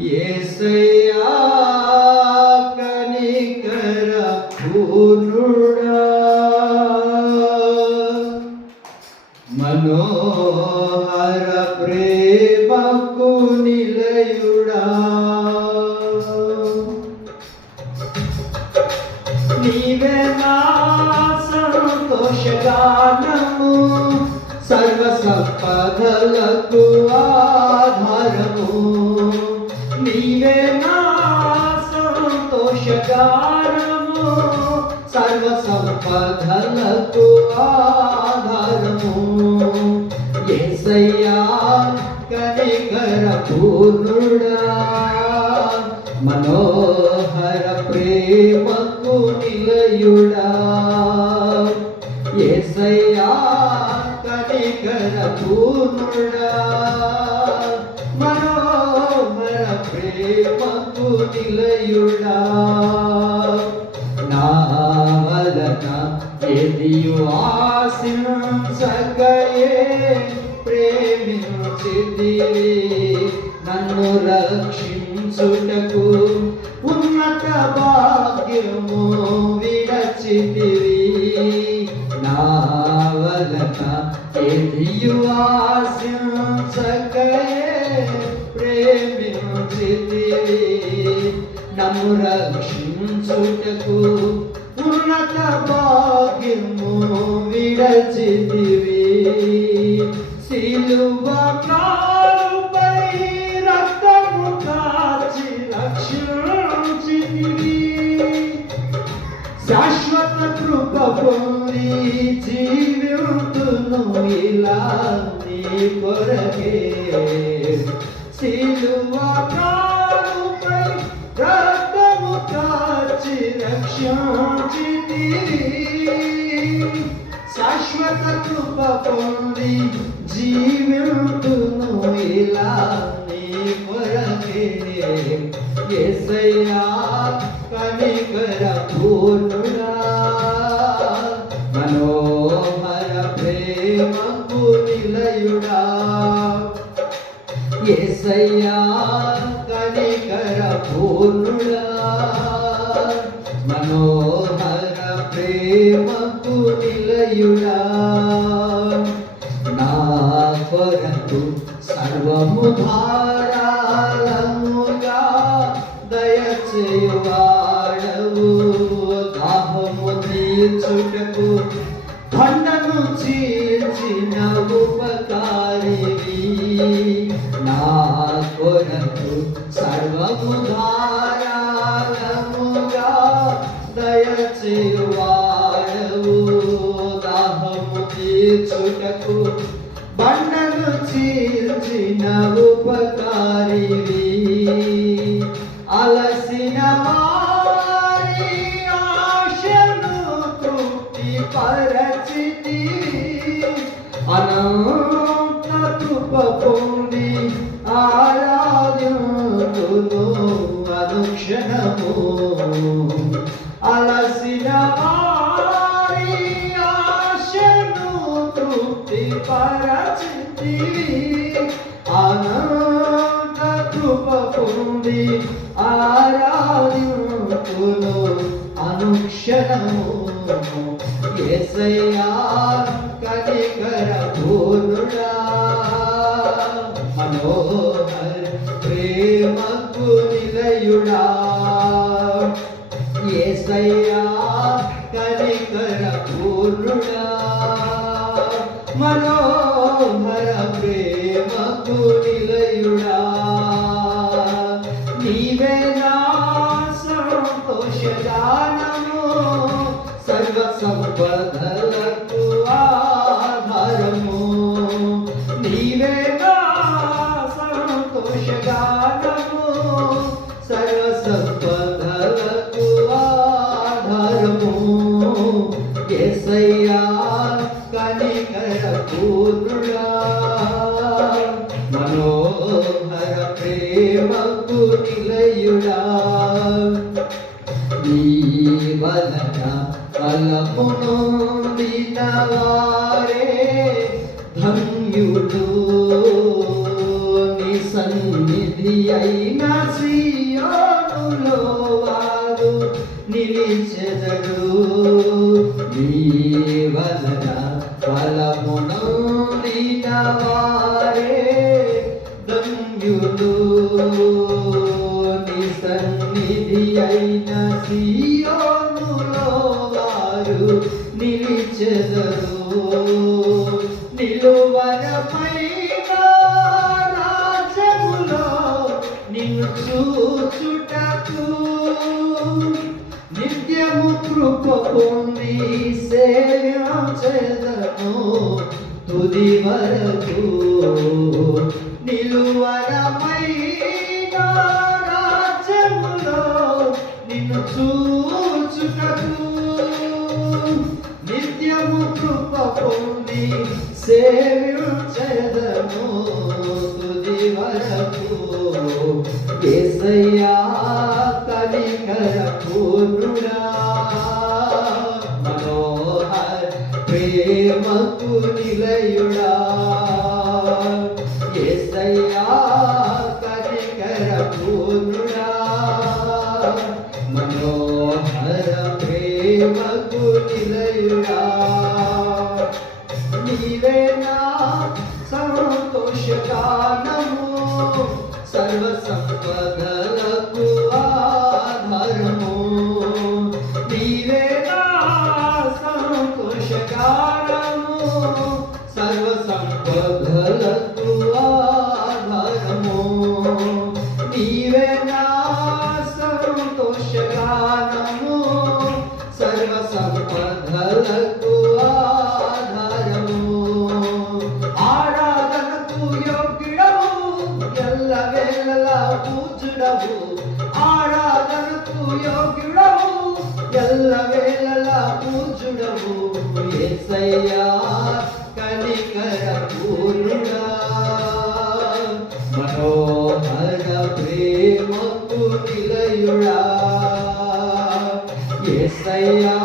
ఏసయ్యా కనికర పూర్ణుడా. మనోహర ప్రేమ సంతోషగానము సర్వ సంపదలకు ఆధారము. ఏసయ్యా కనికర పూర్ణుడా మనోహర భాగ్యము విరచితివి నా వలన ఎదియు ఆశించకయే ప్రేమించితివి నన్ను రక్షించుటకు ఉన్నత భాగ్యము విడచితివి సిలువ కాలుపై కృప పొంది జీవితును ఇలా నీ కొరకే సిలువ కాలుపై రక్తము కాచి రక్షించితివి శాశ్వత కృప పొంది జీవితును ఇలా ఎసయ్యా కనికర పూర్ణుడా మనోహర ప్రేమకు నిలయుడా నా కొరకు సర్వము ధారాళముగా దయచేయువాడవు. దాహము తీర్చుటకు బండను చీల్చిన ఉపకారివి కోరము సర్వము ధారాళముగా దయచేయువాడవు. దాహము తీర్చుటకు బండను చీల్చిన ఉపకారి అలసి కృప పొంది అనుక్షణము. అలసిన వారి ఆశను తృప్తి పరచితి అనంత కృప పొంది ఆరాధును అనుక్షణము. ఏసయ్యా నీవే నా నీ వలన కలపును వారే ధన్యుడు నీ సన్నిధి అయిన సియోనులో నీ వలన ఫలమును సన్నిధి అయిన సియోనులో వారు నిలిచెదరు. నిలువరమైన రాజ్యములో నిన్ను చూచుటకు నిత్యము కృప పొంది సేవించెదను తుది వరకు. నిలువరమైన చూచుటకు నిత్యము కృప పొంది సేవించెదను తుది వరకు ఏసయ్యా కనికర పూర్ణుడా మనోహర్ ప్రేమకు నిలయుడా. నీవే నా సర్వ సంపదలకు ఆధారము. నీవేనా? నా సంతోషగానము సర్వ సంపదలకు యేసయ్యా కనికర పూర్ణుడా మనోహర ప్రేమకు నిలయుడా. యేసయ్యా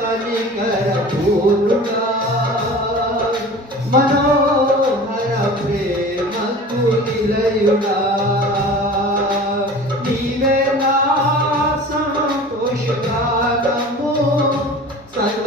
కనికర పూర్ణుడా మనోహర ప్రేమకు నిలయుడా. సంతోషకాలము సర్వ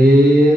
ప్రేమకు నిలయుడా హల్లెలూయా